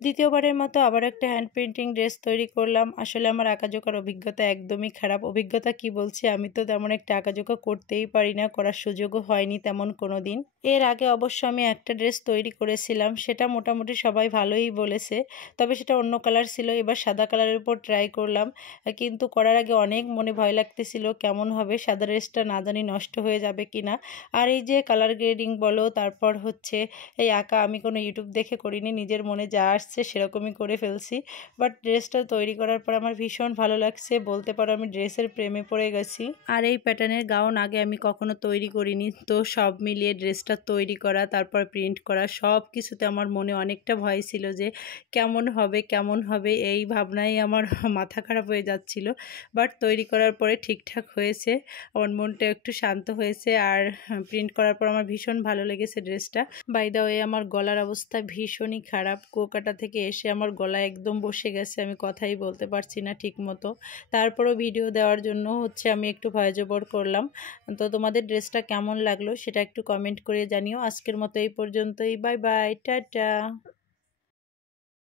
দ্বিতীয়বারের মতো আবার একটা হ্যান্ড পেইন্টিং ড্রেস তৈরি করলাম। আসলে আমার আঁকাঝোঁকার অভিজ্ঞতা একদমই খারাপ। অভিজ্ঞতা কি বলছি, আমি তো তেমন একটা আঁকাঝোঁকা করতেই পারি না, করার সুযোগও হয়নি তেমন কোনো দিন। এর আগে অবশ্য আমি একটা ড্রেস তৈরি করেছিলাম, সেটা মোটামুটি সবাই ভালোই বলেছে, তবে সেটা অন্য কালার ছিল। এবার সাদা কালারের উপর ট্রাই করলাম, কিন্তু করার আগে অনেক মনে ভয় লাগতেছিল কেমন হবে, সাদা ড্রেসটা না জানি নষ্ট হয়ে যাবে কিনা। আর এই যে কালার গ্রেডিং বলো, তারপর হচ্ছে এই আঁকা আমি কোনো ইউটিউব দেখে করিনি, নিজের মনে যা আসছে সেরকমই করে ফেলছি। বাট ড্রেসটা তৈরি করার পর আমার ভীষণ ভালো লাগছে, বলতে পারো আমি ড্রেসের প্রেমে পড়ে গেছি। আর এই প্যাটার্নের গাউন আগে আমি কখনো তৈরি করিনি, তো সব মিলিয়ে ড্রেসটা তৈরি করা, তারপর প্রিন্ট করা, সব কিছুতে আমার মনে অনেকটা ভয় ছিল যে কেমন হবে কেমন হবে, এই ভাবনাই আমার মাথা খারাপ হয়ে যাচ্ছিল। বাট তৈরি করার পরে ঠিকঠাক হয়েছে, আমার মনটা একটু শান্ত হয়েছে। আর প্রিন্ট করার পর আমার ভীষণ ভালো লেগেছে ড্রেসটা। বাই দ্য ওয়ে, আমার গলার অবস্থা ভীষণই খারাপ, কুয়াকাটা থেকে এসে আমার গলা একদম বসে গেছে, আমি কথাই বলতে পারছি না ঠিক মতো। তারপরও ভিডিও দেওয়ার জন্য হচ্ছে আমি একটু ভয়েস ওভার করলাম। তো তোমাদের ড্রেসটা কেমন লাগলো সেটা একটু কমেন্ট করে জানিও। আজকের মতো এই পর্যন্তই, বাই বাই, টাটা।